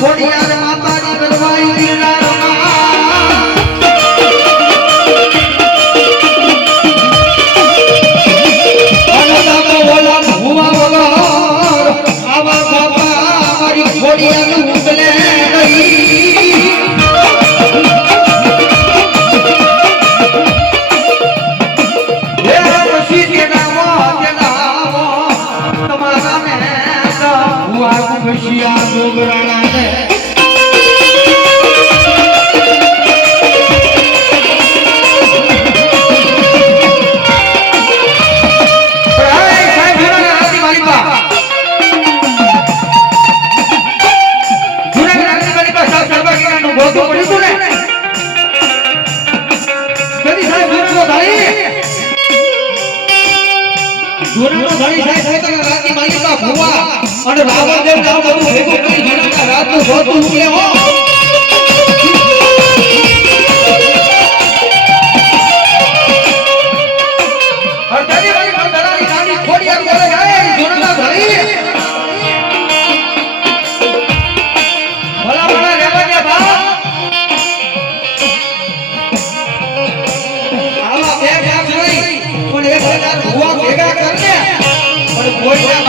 ખોડિયાર માતાની બનવાઈ ગિરનારમાં. અનદાનો બોલા ભૂવા વગર આવા બાપા મારી ખોડિયાર આગ પછી આ ગોગરાળાને ધણી સાહેબ પોતાના રાજની માલિકા ભુવા. અને રાવણ દેવતા આ બધું ભેગું કરી જણાતા રાતનું ગોતું ઉકલે હો. ભુવા પણ કોઈના